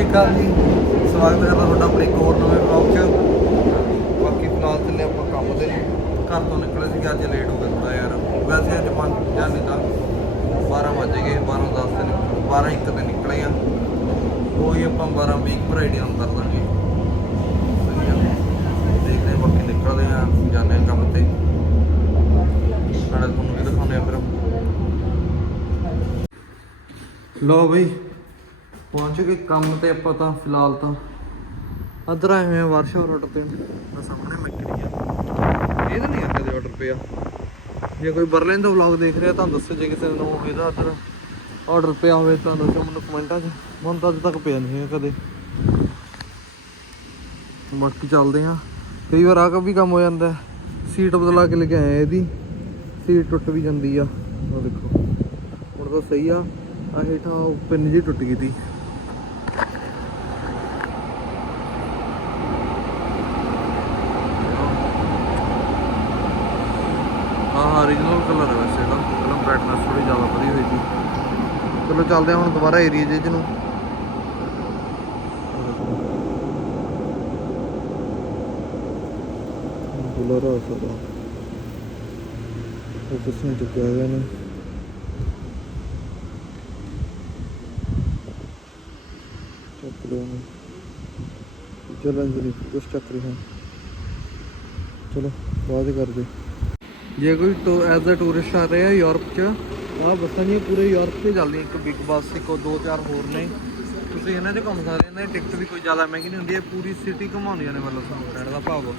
ਸ਼੍ਰੀ ਅਕਾਲ ਜੀ। ਸਵਾਗਤ ਕਰਦਾ ਤੁਹਾਡਾ ਆਪਣੇ ਇੱਕ ਹੋਰ ਨਵੇਂ ਵਲੌਗ 'ਚ। ਬਾਕੀ ਫਿਲਹਾਲ ਚੱਲੇ ਆਪਾਂ ਕੰਮ ਤੇ ਘਰ ਤੋਂ ਨਿਕਲੇ ਸੀ ਅੱਜ ਲੇਟ ਹੋ ਗਏ ਥੋੜਾ ਯਾਰ। ਵੈਸੇ ਅੱਜ ਮਨ ਜਾਣੀ ਤਾਂ 12 ਵਜ ਗਏ 12 10 ਤੇ ਨਿਕਲ 12 1 ਤੇ ਨਿਕਲੇ ਆ। ਉਹੀ ਆਪਾਂ 12 20 ਪਰ ਆਈਡੀਆ ਨੂੰ ਕਰ ਆ। ਦੇਖਦੇ ਹਾਂ ਬਾਕੀ ਨਿਕਲਦੇ ਆ ਜਾਂਦੇ ਆ ਕੰਮ ਤੇ। ਨਾਲੇ ਤੁਹਾਨੂੰ ਵੀ ਦਿਖਾਉਂਦੇ ਆ ਫਿਰ। ਲੋ ਬਈ ਪਹੁੰਚ ਗਏ ਕੰਮ ਤੇ ਆਪਾਂ ਤਾਂ ਫਿਲਹਾਲ ਤਾਂ। ਅਦਰ ਆਏ ਹੋਏ ਆ ਵਰਸ਼ਾ ਰੋਡ ਤੇ। ਆ ਸਾਹਮਣੇ ਮੈਕੜੀ ਆ। ਇਹਦਾ ਨਹੀਂ ਕਦੇ ਆਰਡਰ ਪਿਆ ਜੇ ਕੋਈ ਬਰਲਿਨ ਦਾ ਵਲੌਗ ਦੇਖ ਰਿਹਾ ਤਾਂ ਦੱਸੋ ਜੇ ਕਿਸੇ ਨੂੰ ਇਹਦਾ ਅਦਰ ਆਰਡਰ ਪਿਆ ਹੋਵੇ ਤਾਂ ਦੱਸੋ ਮੈਨੂੰ ਕਮੈਂਟਾਂ 'ਚ। ਮੈਨੂੰ ਤਾਂ ਅੱਜ ਤੱਕ ਪਿਆ ਨਹੀਂ ਹੈ ਕਦੇ। ਬਾਕੀ ਚੱਲਦੇ ਆ ਕਈ ਵਾਰ ਆ ਵੀ ਕੰਮ ਹੋ ਜਾਂਦਾ ਸੀਟ ਬਦਲਾ ਕੇ ਲੈ ਕੇ ਆਏ ਆ ਇਹਦੀ। ਸੀਟ ਟੁੱਟ ਵੀ ਜਾਂਦੀ ਆ। ਉਹ ਦੇਖੋ। ਹੁਣ ਤਾਂ ਸਹੀ ਆ। ਆ ਹੇਠਾਂ ਪਿੰਨ ਜੀ ਟੁੱਟ ਗਈ ਤੀ ਆਹ origignal ਕਲਰ ਹੈ ਵੈਸੇ ਇਹਦਾ। ਪਹਿਲਾਂ ਬ੍ਰਾਈਟਨੈਸ ਥੋੜੀ ਜ਼ਿਆਦਾ ਵਧੀ ਹੋਈ ਸੀ ਚਲੋ ਚੱਲਦੇ ਹਾਂ ਹੁਣ ਦੁਬਾਰਾ ਏਰੀਆ ਜੇ ਨੂੰ। ਬੁਲਰ ਆ ਉਹ ਕਿਸਨੇ ਚੁੱਕਿਆ ਹੋਇਆ ਨੇ ਚੱਕ ਲਿਆ ਨੇ ਚਲੋ ਅੰਜਲੀ, ਕੁਛ ਚੱਕ ਰਿਹਾ। ਚਲੋ ਬਾਅਦ ਕਰਦੇ ਜੇ ਕੋਈ ਟੂ ਐਜ਼ ਅ ਟੂਰਿਸਟ ਆ ਰਿਹਾ ਯੂਰਪ ਚ ਆ ਬੱਸਾਂ ਨਹੀਂ ਪੂਰੇ ਯੂਰਪ 'ਚ ਚੱਲਦੀਆਂ, ਇੱਕ ਬਿਗ ਬੱਸ ਇੱਕ ਉਹ ਦੋ ਚਾਰ ਹੋਰ ਨੇ। ਤੁਸੀਂ ਇਹਨਾਂ 'ਚ ਘੁੰਮ ਸਕਦੇ ਇਹਨਾਂ ਦੀ ਟਿਕਟ ਵੀ ਕੋਈ ਜ਼ਿਆਦਾ ਮਹਿੰਗੀ ਨਹੀਂ ਹੁੰਦੀ ਹੈ ਪੂਰੀ ਸਿਟੀ ਘੁਮਾਉਂਦੀਆਂ ਨੇ ਮਤਲਬ ਸਾਨੂੰ ਕਹਿਣ ਦਾ ਭਾਵ।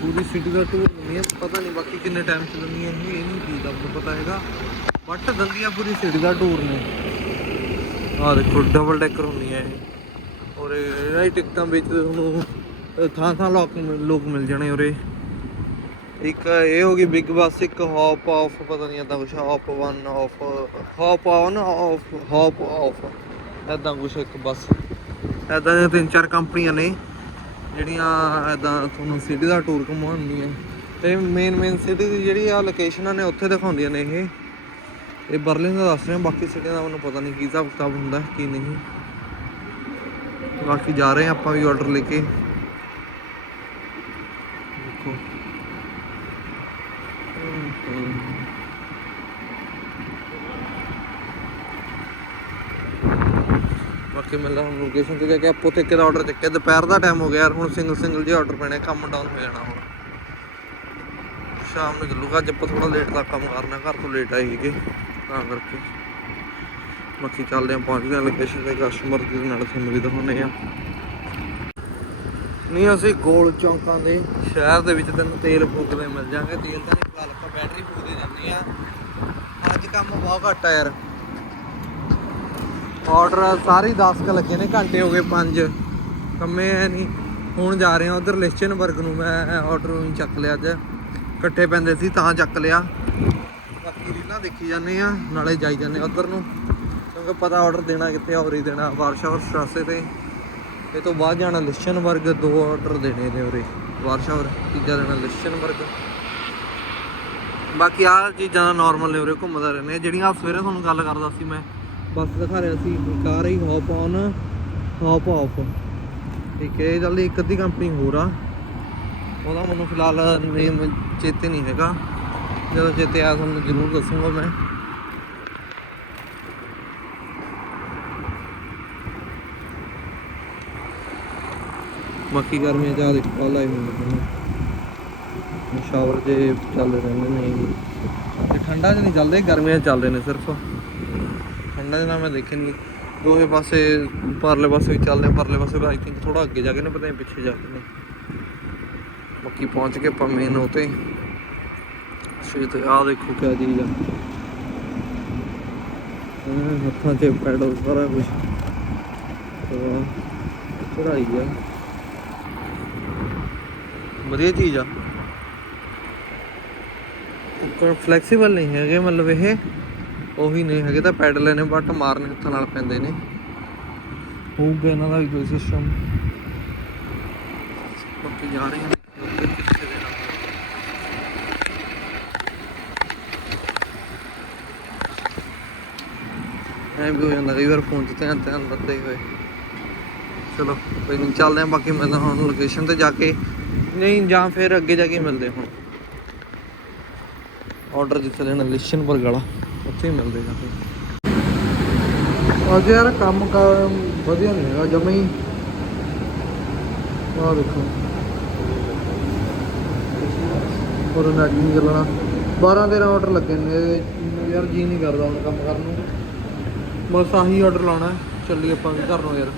ਪੂਰੀ ਸਿਟੀ ਦਾ ਟੂਰ ਨਹੀਂ ਹੈ, ਪਤਾ ਨਹੀਂ ਬਾਕੀ ਕਿੰਨੇ ਟਾਈਮ ਚੱਲਣੀ ਹੈ ਇਹ ਇਹ ਨਹੀਂ ਚੀਜ਼ ਦਾ ਮੈਨੂੰ ਪਤਾ ਹੈਗਾ। ਬਟ ਦੰਦੀਆਂ ਪੂਰੀ ਸਿਟੀ ਦਾ ਟੂਰ ਨੇ। ਆਹ ਦੇਖੋ ਡਬਲ ਡੈਕਰ ਹੁੰਦੀਆਂ ਇਹ। ਔਰ ਇਹਨਾਂ ਦੀ ਟਿਕਟਾਂ ਵਿੱਚ ਤੁਹਾਨੂੰ ਥਾਂ ਥਾਂ ਲੋਕ ਲੋਕ ਮਿਲ ਜਾਣੇ ਉਰੇ। ਇੱਕ ਇਹ ਹੋ ਗਈ ਬਿਗ ਬੱਸ, ਇੱਕ ਹੌਪ ਆਫ ਪਤਾ ਨਹੀਂ ਏਦਾਂ ਕੁਛ hop one off hop on off hop off ਏਦਾਂ ਕੁਛ ਇੱਕ ਬੱਸ। ਏਦਾਂ ਦੀਆਂ ਤਿੰਨ ਚਾਰ ਕੰਪਨੀਆਂ ਨੇ, ਜਿਹੜੀਆਂ ਏਦਾਂ ਤੁਹਾਨੂੰ ਸਿਟੀ ਦਾ ਟੂਰ ਘੁਮਾਉਂਦੀਆਂ ਤੇ ਮੇਨ ਮੇਨ ਸਿਟੀ ਦੀ ਜਿਹੜੀ ਆ ਲੋਕੇਸ਼ਨਾਂ ਨੇ, ਉੱਥੇ ਦਿਖਾਉਂਦੀਆਂ ਨੇ ਇਹ। ਇਹ ਬਰਲਿਨ ਦਾ ਦੱਸ ਰਿਹਾ, ਬਾਕੀ ਸਿਟੀਆਂ ਦਾ ਮੈਨੂੰ ਪਤਾ ਨਹੀਂ ਕੀ ਹਿਸਾਬ ਕਿਤਾਬ ਹੁੰਦਾ, ਕੀ ਨਹੀਂ। ਬਾਕੀ ਜਾ ਰਹੇ ਹਾਂ ਆਪਾਂ ਵੀ ਆਰਡਰ ਲੈ ਕੇ ਦੇਖੋ ਬਾਕੀ ਮੈਂ ਲਾ ਲੋਕੇਸ਼ਨ ਤੇ ਜਾ ਕੇ ਆਪੋ ਤੇ ਕਿਹਦਾ ਆਰਡਰ ਚੱਕਿਆ। ਦੁਪਹਿਰ ਦਾ ਟਾਈਮ ਹੋ ਗਿਆ ਯਾਰ, ਹੁਣ ਸਿੰਗਲ ਸਿੰਗਲ ਜਿਹੇ ਆਰਡਰ ਪੈਣੇ ਕੰਮ ਡਾਊਨ ਹੋ ਜਾਣਾ ਹੁਣ। ਸ਼ਾਮ ਨੂੰ ਚੱਲੂਗਾ, ਅੱਜ ਆਪਾਂ ਥੋੜਾ ਲੇਟ ਤੱਕ ਕੰਮ ਕਰਨਾ, ਘਰ ਤੋਂ ਲੇਟ ਆਏ ਸੀਗੇ, ਤਾਂ ਕਰਕੇ। ਬਾਕੀ ਚੱਲਦੇ ਆਂ ਪਹੁੰਚਦੇ ਆਂ ਲੋਕੇਸ਼ਨ ਤੇ ਕਸਟਮਰ ਦੇ ਨਾਲ ਤੁਹਾਨੂੰ ਵੀ ਦਿਖਾਉਂਦੇ ਆ ਨਹੀਂ, ਅਸੀਂ ਗੋਲ ਚੌਂਕਾਂ ਦੇ ਸ਼ਹਿਰ ਦੇ ਵਿੱਚ ਤੈਨੂੰ ਤੇਲ ਫੂਕਦੇ ਮਿਲ ਜਾਣਗੇ। ਤੇਲ ਤਾਂ ਨਹੀਂ ਫਿਲਹਾਲ ਆਪਾਂ ਬੈਟਰੀ ਫੂਕਦੇ ਜਾਂਦੇ ਆ। ਅੱਜ ਕੰਮ ਬਹੁਤ ਘੱਟ ਆ ਯਾਰ। ਆਰਡਰ ਸਾਰੇ 10 ਕ ਲੱਗੇ ਨੇ, ਘੰਟੇ ਹੋ ਗਏ 5 ਕੰਮੇ ਐ ਨਹੀਂ ਹੁਣ ਜਾ ਰਹੇ ਆ ਉਧਰ ਲਿਸਟਨਬਰਗ ਨੂੰ। ਮੈਂ ਆਰਡਰ ਨੂੰ ਚੱਕ ਲਿਆ ਅੱਜ। ਇਕੱਠੇ ਪੈਂਦੇ ਸੀ, ਤਾਂ ਚੱਕ ਲਿਆ। ਬਾਕੀ ਰੀਲਾਂ ਦੇਖੀ ਜਾਂਦੇ ਆ ਨਾਲੇ ਜਾਈ ਜਾਂਦੇ ਆ ਉਧਰ ਨੂੰ। ਕਿਉਂਕਿ ਪਤਾ ਆਰਡਰ ਦੇਣਾ ਕਿੱਥੇ ਆ, ਹੋਰ ਹੀ ਦੇਣਾ। ਵਾਰਸ਼ਾਵਰ ਸਟਰਾਸੇ ਤੇ। ਇਹ ਤੋਂ ਬਾਅਦ ਜਾਣਾ ਲਿਸਟਨਬਰਗ ਦੋ ਆਰਡਰ ਦੇਣੇ ਨੇ ਉਰੇ। ਵਾਰਸ਼ਾਵਰ ਤੀਜਾ ਦੇਣਾ ਲਿਸਟਨਬਰਗ ਬਾਕੀ ਆ ਚੀਜ਼ਾਂ ਦਾ ਨਾਰਮਲ ਨੇ ਉਰੇ, ਘੁੰਮਦਾ ਰਹਿੰਦੇ ਆ ਜਿਹੜੀਆਂ ਸਵੇਰੇ ਤੁਹਾਨੂੰ ਗੱਲ ਕਰਦਾ ਸੀ ਮੈਂ। ਬਸ ਦਿਖਾ ਰਿਹਾ ਸੀ ਇੱਕ ਆ ਰਹੀ ਹੌਪ ਔਨ ਹੌਪ ਆਫ ਠੀਕ ਹੈ, ਇਹ ਜਲਦੀ ਇੱਕ ਅੱਧੀ ਕੰਪਨੀ ਹੋਰ ਆ। ਉਹਦਾ ਮੈਨੂੰ ਫਿਲਹਾਲ ਨੇਮ ਚੇਤੇ ਨਹੀਂ ਹੈਗਾ। ਜਦੋਂ ਚੇਤੇ ਆ ਤੁਹਾਨੂੰ ਜ਼ਰੂਰ ਦੱਸੂਗਾ ਮੈਂ। ਬਾਕੀ ਗਰਮੀਆਂ ਚ ਆ ਦੇਖੋ ਆ ਲਾਈ ਹੁੰਦੇ ਸ਼ਾਵਰ ਜੇ ਚੱਲ ਰਹਿੰਦੇ ਨੇ ਤੇ ਠੰਡਾ ਚ ਨਹੀਂ ਚੱਲਦੇ, ਗਰਮੀਆਂ 'ਚ ਚੱਲਦੇ ਨੇ ਸਿਰਫ। ਠੰਡਾ ਚ ਨਾ ਮੈਂ ਦੇਖੇ ਨਹੀਂ ਦੋਵੇਂ ਪਾਸੇ ਪਰਲੇ ਪਾਸੇ ਵੀ ਚੱਲਦੇ ਆ, ਪਰਲੇ ਪਾਸੇ ਵੀ ਆਈ ਥਿੰਕ ਥੋੜਾ ਅੱਗੇ ਜਾ ਕੇ ਨੇ ਪਤਾ ਨਹੀਂ ਪਿੱਛੇ ਜਾ ਕੇ ਨੇ। ਬਾਕੀ ਪਹੁੰਚ ਕੇ ਆਪਾਂ ਮੇਨ ਉਤੇ ਸ਼ੇ ਤੇ ਆ ਦੇਖੋ ਕਿਆ ਚੀਜ਼ ਆ। ਹਾਂ, ਹੱਥਾਂ 'ਚ ਪੈਡਲ ਸਾਰਾ ਕੁਝ ਚੜਾਈ ਆ। ਵਧੀਆ ਚੀਜ਼ ਆ। ਉੱਪਰ ਫਲੈਕਸੀਬਲ ਨਹੀਂ ਹੈਗੇ ਮਤਲਬ ਇਹ। ਉਹੀ ਨਹੀਂ ਹੈਗੇ ਤਾਂ ਪੈਡਲ ਨੇ ਬਟ ਮਾਰਨੇ ਹੱਥਾਂ ਨਾਲ ਪੈਂਦੇ ਨੇ। ਹੋਊਗਾ ਇਹਨਾਂ ਦਾ ਵੀ ਕੋਈ ਸਿਸਟਮ ਬਾਕੀ ਜਾ ਰਹੇ ਹਾਂ ਉੱਧਰ ਕਿੱਥੇ ਦੇ ਨਾਲ। ਐਂ ਵੀ ਹੋ ਜਾਂਦਾ ਕਈ ਵਾਰ ਫੋਨ 'ਚ ਧਿਆਨ ਧਿਆਨ ਲੱਦੇ ਹੋਏ। ਚਲੋ ਕੋਈ ਨਹੀਂ ਚੱਲਦੇ ਆ ਬਾਕੀ ਮੈਂ ਤਾਂ ਹੁਣ ਲੋਕੇਸ਼ਨ ਤੇ ਜਾ ਕੇ ਨਹੀਂ ਜਾਂ ਫਿਰ ਅੱਗੇ ਜਾ ਕੇ ਮਿਲਦੇ ਹੁਣ। ਆਰਡਰ ਜਿੱਥੇ ਲੈਣਾ ਲਿਸ਼ਨਬਰਗ ਵਾਲਾ ਉੱਥੇ ਹੀ ਮਿਲਦੇ ਜਾ ਕੇ ਅੱਜ ਯਾਰ ਕੰਮ ਕਾਰ ਵਧੀਆ ਨਹੀਂ ਹੈਗਾ, ਜਮਾ ਹੀ। ਆਹ ਦੇਖੋ। ਹੋਰ ਨੈਟ ਨਹੀਂ ਚੱਲਣਾ? 12 13 ਆਰਡਰ ਲੱਗੇ ਨੇ ਯਾਰ ਜੀ ਨਹੀਂ ਕਰਦਾ ਹੁਣ ਕੰਮ ਕਰਨ ਨੂੰ। ਬਸ ਆਹੀ ਆਰਡਰ ਲਾਉਣਾ ਹੈ। ਚੱਲੀ ਆਪਾਂ ਵੀ ਘਰ ਨੂੰ ਯਾਰ।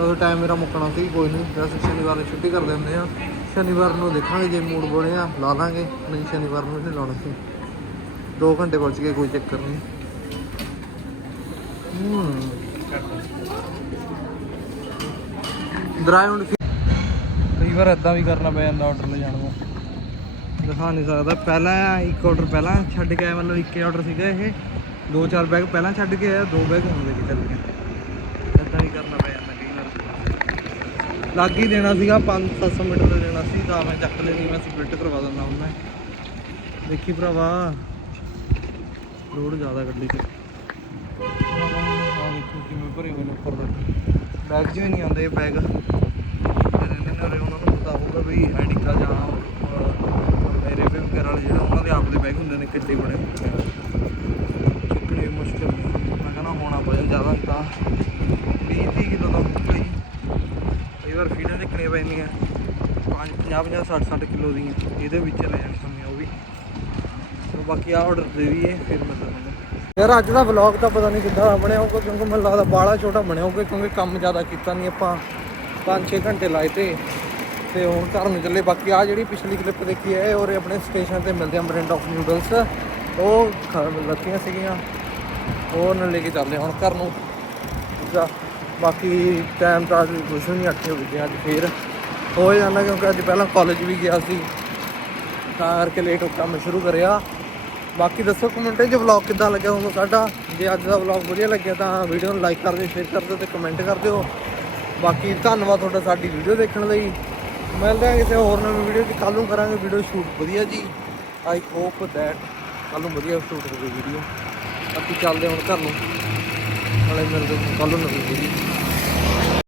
ਉਹ ਟਾਈਮ ਮੇਰਾ ਮੁੱਕਣਾ ਸੀ, ਕੋਈ ਨਹੀਂ ਵੈਸੇ ਸ਼ਨੀਵਾਰ ਨੂੰ ਛੁੱਟੀ ਕਰ ਲੈਂਦੇ ਆ। ਸ਼ਨੀਵਾਰ ਨੂੰ ਦੇਖਾਂਗੇ ਜੇ ਮੂਡ ਬਣਿਆ ਲਾ ਲਾਂਗੇ। ਨਹੀਂ, ਸ਼ਨੀਵਾਰ ਨੂੰ ਨਹੀਂ ਲਾਉਣਾ ਸੀ। 2 ਘੰਟੇ ਬਚ ਗਏ ਕੋਈ ਚੱਕਰ ਨਹੀਂ। ਹੂੰ। ਡਰਾਈ ਹੁਣ ਕਈ ਵਾਰ ਇਦਾਂ ਵੀ ਕਰਨਾ ਪੈ ਜਾਂਦਾ ਆਰਡਰ ਲੈ ਜਾਣ ਨੂੰ। ਦਿਖਾ ਨਹੀਂ ਸਕਦਾ। ਪਹਿਲਾਂ ਇੱਕ ਆਰਡਰ ਪਹਿਲਾਂ ਛੱਡ ਕੇ ਆਇਆ ਮਤਲਬ ਇੱਕ ਆਰਡਰ ਸੀਗਾ ਇਹ। ਦੋ ਚਾਰ ਬੈਗ ਪਹਿਲਾਂ ਛੱਡ ਕੇ ਆਇਆ ਦੋ ਬੈਗ ਹੁਣ ਲੈ ਕੇ ਚੱਲ ਗਿਆ ਇਦਾਂ ਹੀ ਕਰਨਾ ਪੈ ਜਾਂਦਾ ਕਈ ਵਾਰ। ਲੱਗ ਹੀ ਦੇਣਾ ਸੀਗਾ 5-700 ਮੀਟਰ ਦਾ ਦੇਣਾ ਸੀ ਤਾਂ ਮੈਂ ਚੱਕ ਲੈਣੀ ਮੈਂ ਸਪਲਿਟ ਕਰਵਾ ਦਿੰਦਾ ਹੁਣ ਮੈਂ। ਦੇਖੀ ਭਰਾਵਾ। ਲੋਡ ਜ਼ਿਆਦਾ ਗੱਡੀ ਤੇ ਆ ਦੇਖੋ ਕਿਵੇਂ ਭਰੇ ਹੋਏ ਨੇ ਉੱਪਰ ਤੱਕ ਬੈਗ 'ਚ ਵੀ ਨਹੀਂ ਆਉਂਦੇ ਬੈਗ ਰਹਿੰਦੇ ਨੇ ਉਰੇ ਉਹਨਾਂ ਨੂੰ ਪਤਾ ਹੋਊਗਾ ਵੀ ਐਡਿਕਾ ਜਾਂ ਮੇਰੇ ਵਗੈਰਾ ਵਾਲੇ ਜਿਹੜੇ ਉਹਨਾਂ ਦੇ ਆਪ ਦੇ ਬੈਗ ਹੁੰਦੇ ਨੇ ਕਿੱਡੇ ਬਣੇ ਚੁੱਕਣੇ ਮੁਸ਼ਕਿਲ ਨੇ। ਮੈਂ ਕਹਿੰਦਾ ਹੋਣਾ ਵਜਨ ਜ਼ਿਆਦਾ ਤਾਂ 20 30 ਕਿਲੋ ਦਾ ਹੁੰਦਾ ਜੀ ਕਈ ਵਾਰ ਫੀਡਾਂ ਚੱਕਣੀਆਂ ਪੈਂਦੀਆਂ। 5 50 50 60 60 ਕਿਲੋ ਦੀਆਂ। ਇਹਦੇ ਵਿੱਚ ਲੈ ਜਾਣੀ ਸਮੇਂ ਬਾਕੀ ਆ ਆਰਡਰ ਦੇ ਦਈਏ, ਫਿਰ ਮੈਂ ਤੁਹਾਨੂੰ ਯਾਰ ਅੱਜ ਦਾ ਵਲੌਗ ਤਾਂ ਪਤਾ ਨਹੀਂ ਕਿੱਦਾਂ ਦਾ ਬਣਿਆ ਹੋਊਗਾ, ਕਿਉਂਕਿ ਮੈਨੂੰ ਲੱਗਦਾ ਬਾਲਾ ਛੋਟਾ ਬਣਿਆ ਹੋਊਗਾ, ਕਿਉਂਕਿ ਕੰਮ ਜ਼ਿਆਦਾ ਕੀਤਾ ਨਹੀਂ ਆਪਾਂ। 5-6 ਘੰਟੇ ਲਾਏ ਤੇ ਤੇ ਹੁਣ ਘਰ ਨੂੰ ਚੱਲੇ। ਬਾਕੀ ਆ ਜਿਹੜੀ ਪਿਛਲੀ ਕਲਿੱਪ ਦੇਖੀ ਹੈ ਔਰ ਆਪਣੇ ਸਟੇਸ਼ਨ ਤੇ ਮਿਲਦੇ ਆ ਬ੍ਰੈਂਡ ਆਫ ਨੂਡਲਸ ਉਹ ਖ- ਲੱਤੀਆਂ ਸੀਗੀਆਂ। ਉਹ ਨਾਲ ਲੈ ਕੇ ਚੱਲਦੇ ਹੁਣ ਘਰ ਨੂੰ। ਬਾਕੀ ਟਾਈਮ ਤਾਂ ਅੱਜ ਕੁਛ ਨਹੀਂ ਅੱਠੇ ਹੋ ਗਏ ਅੱਜ ਫੇਰ ਹੋ ਜਾਂਦਾ, ਕਿਉਂਕਿ ਅੱਜ ਪਹਿਲਾਂ ਕਾਲਜ ਵੀ ਗਿਆ ਸੀ। ਤਾਂ ਕਰਕੇ ਲੇਟ ਹੋ ਕੰਮ ਸ਼ੁਰੂ ਕਰਿਆ। ਬਾਕੀ ਦੱਸੋ ਕਮੈਂਟ 'ਚ ਵਲੌਗ ਕਿੱਦਾਂ ਲੱਗਿਆ ਤੁਹਾਨੂੰ ਸਾਡਾ? ਜੇ ਅੱਜ ਦਾ ਵਲੌਗ ਵਧੀਆ ਲੱਗਿਆ ਤਾਂ ਵੀਡੀਓ ਨੂੰ ਲਾਈਕ ਕਰ ਦਿਓ ਸ਼ੇਅਰ ਕਰ ਦਿਓ ਤੇ ਕਮੈਂਟ ਕਰ ਦਿਓ। ਬਾਕੀ ਧੰਨਵਾਦ ਤੁਹਾਡਾ ਸਾਡੀ ਵੀਡੀਓ ਦੇਖਣ ਲਈ। ਮਿਲਦੇ ਹਾਂ ਕਿਸੇ ਹੋਰ ਨਵੀਂ ਵੀਡੀਓ 'ਚ ਕੱਲ ਨੂੰ ਕਰਾਂਗੇ ਵੀਡੀਓ ਸ਼ੂਟ ਵਧੀਆ ਜੀ। ਆਈ ਹੋਪ ਦੈਟ ਕੱਲ ਨੂੰ ਵਧੀਆ ਸ਼ੂਟ ਹੋਵੇ ਵੀਡੀਓ ਬਾਕੀ ਚੱਲਦੇ ਹੁਣ ਘਰ ਨੂੰ। ਨਾਲੇ ਮਿਲਦੇ ਕੱਲ ਨੂੰ ਨਵੀਂ ਵੀਡੀਓ